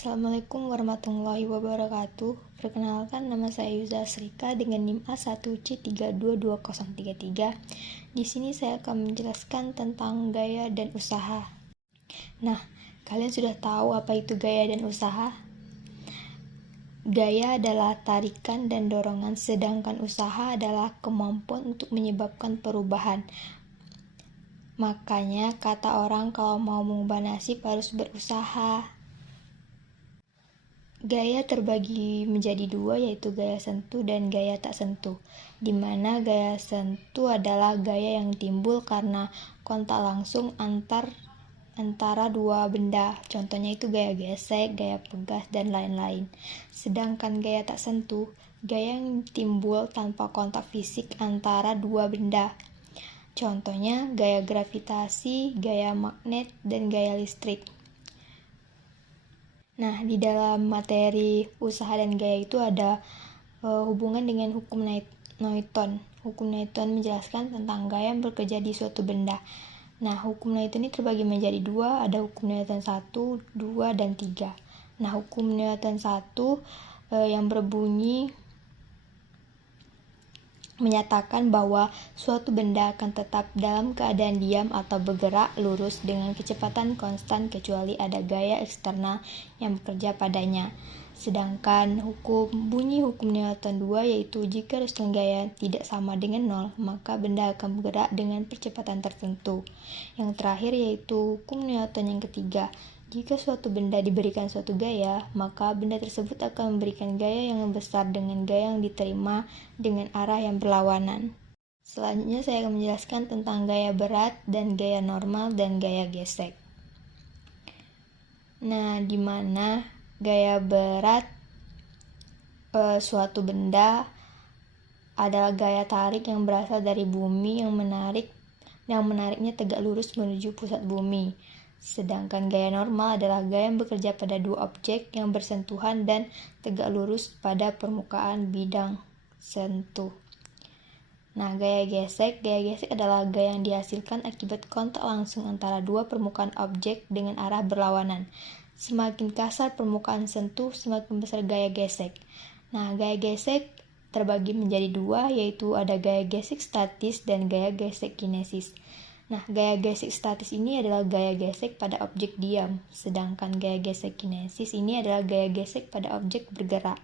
Assalamualaikum warahmatullahi wabarakatuh. Perkenalkan, nama saya Yuza Asrika dengan NIM A1C322033. Di sini saya akan menjelaskan tentang gaya dan usaha. Nah, kalian sudah tahu apa itu gaya dan usaha? Gaya adalah tarikan dan dorongan, sedangkan usaha adalah kemampuan untuk menyebabkan perubahan. Makanya kata orang kalau mau mengubah nasib harus berusaha. Gaya terbagi menjadi dua, yaitu gaya sentuh dan gaya tak sentuh, di mana gaya sentuh adalah gaya yang timbul karena kontak langsung antara dua benda. Contohnya itu gaya gesek, gaya pegas, dan lain-lain. Sedangkan gaya tak sentuh, gaya yang timbul tanpa kontak fisik antara dua benda. Contohnya gaya gravitasi, gaya magnet, dan gaya listrik. Nah, di dalam materi usaha dan gaya itu ada hubungan dengan hukum Newton. Hukum Newton menjelaskan tentang gaya yang bekerja di suatu benda. Nah, hukum Newton ini terbagi menjadi dua, ada hukum Newton 1, 2, dan 3. Nah, hukum Newton 1 yang berbunyi menyatakan bahwa suatu benda akan tetap dalam keadaan diam atau bergerak lurus dengan kecepatan konstan kecuali ada gaya eksternal yang bekerja padanya. Sedangkan bunyi hukum Newton 2 yaitu jika restan gaya tidak sama dengan 0, maka benda akan bergerak dengan percepatan tertentu. Yang terakhir yaitu hukum Newton yang ketiga. Jika suatu benda diberikan suatu gaya, maka benda tersebut akan memberikan gaya yang besar dengan gaya yang diterima dengan arah yang berlawanan. Selanjutnya saya akan menjelaskan tentang gaya berat dan gaya normal dan gaya gesek. Nah, di mana gaya berat suatu benda adalah gaya tarik yang berasal dari bumi yang menariknya tegak lurus menuju pusat bumi. Sedangkan gaya normal adalah gaya yang bekerja pada dua objek yang bersentuhan dan tegak lurus pada permukaan bidang sentuh. Nah, gaya gesek adalah gaya yang dihasilkan akibat kontak langsung antara dua permukaan objek dengan arah berlawanan. Semakin kasar permukaan sentuh, semakin besar gaya gesek. Nah, gaya gesek terbagi menjadi dua, yaitu ada gaya gesek statis dan gaya gesek kinesis. Nah, gaya gesek statis ini adalah gaya gesek pada objek diam, sedangkan gaya gesek kinesis ini adalah gaya gesek pada objek bergerak.